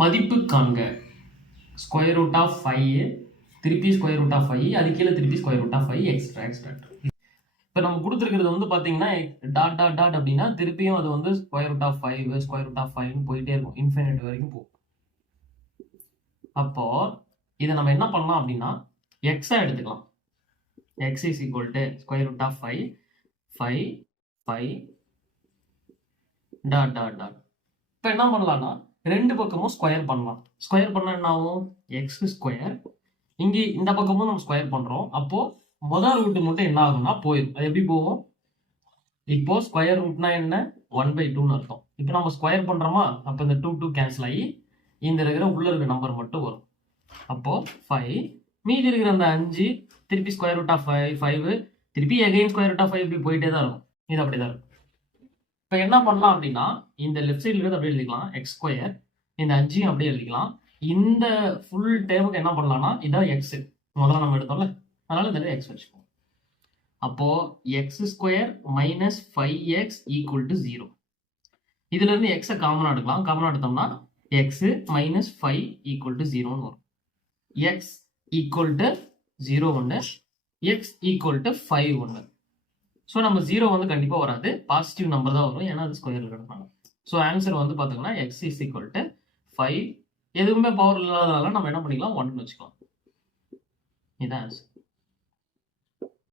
மதிப்பு காண்க. Square root of 5 திருப்பி ஸ்கொயர் ரூட் ஆஃப் 5 அது கீழே திருப்பி ஸ்கொயர் ரூட் ஆஃப் 5 எக்ஸ்ட்ரா. இப்போ நம்ம கொடுத்துருக்கிறது வந்து பார்த்தீங்கன்னா டாட் டாட் டாட் அப்படின்னா திருப்பியும் அது வந்து square root of 5 square root of 5 போயிட்டே இருக்கும், இன்ஃபினிட் வரைக்கும் போகும். அப்போ இதை நம்ம என்ன பண்ணலாம் அப்படின்னா எக்ஸா எடுத்துக்கலாம். X is equal to square root of 5 dot dot dot. இப்போ என்ன பண்ணலாம்னா ரெண்டு பக்கமும் ஸ்கொயர் பண்ணலாம். ஸ்கொயர் பண்ணா என்ன ஆகும்? X square. இங்கே இந்த பக்கமும் நம்ம ஸ்கொயர் பண்றோம். அப்போ முதல் ரூட் மட்டும் என்ன ஆகும்னா போயிடும். அது எப்படி போகும்? இப்போ ஸ்கொயர் ரூட்னா என்ன? 1/2ன்னு அர்த்தம். இப்போ நம்ம ஸ்கொயர் பண்றோமா, அப்போ இந்த 2 கேன்சல் ஆகி இந்த இருக்கிற உள்ள இருக்கிற நம்பர் மட்டும் வரும். அப்போ 5 மீதி இருக்கிற அந்த 5 திருப்பி ஸ்கொயர் ரூட் ஆஃப் 5 திருப்பி அகைன் ஸ்கொயர் ரூட் ஆஃப் 5 இப்படி போயிட்டே தான் இருக்கும். இது அப்படிதான் இருக்கும். இப்போ என்ன பண்ணலாம் அப்படின்னா இந்த லெஃப்ட் சைடில் இருக்கிறது அப்படியே எழுதிக்கலாம், எக்ஸ் ஸ்கொயர். இந்த 5 அப்படியே எழுதிக்கலாம். இந்த ஃபுல் டேமுக்கு என்ன பண்ணலாம்னா இதான் எக்ஸ் முதல்ல நம்ம எடுத்தோம்ல, அதனால இந்த எக்ஸ் வச்சுக்கோம். அப்போ X square minus 5x equal to 0. இதுல இருந்து எக்ஸை காமனா எடுக்கலாம். காமனா எடுத்தோம்னா எக்ஸ் மைனஸ் 5 ஈக்குவல் டு 0ன்னு வரும். எக்ஸ் ஈக்குவல் டு 0 ஒன்று, எக்ஸ் ஈக்குவல் டு 5 ஒன்று. ஸோ நம்ம 0 வந்து கண்டிப்பாக வராது, பாசிட்டிவ் நம்பர் தான் வரும், ஏன்னா அது ஸ்கொயர் இருக்கிறதுனால. ஸோ ஆன்சர் வந்து பார்த்தீங்கன்னா எக்ஸ் இஸ் ஈக்குவல் டு 5. எதுவுமே பவர் இல்லாதனால நம்ம என்ன பண்ணிக்கலாம், 1 வச்சுக்கலாம். இதான் ஆன்சர்.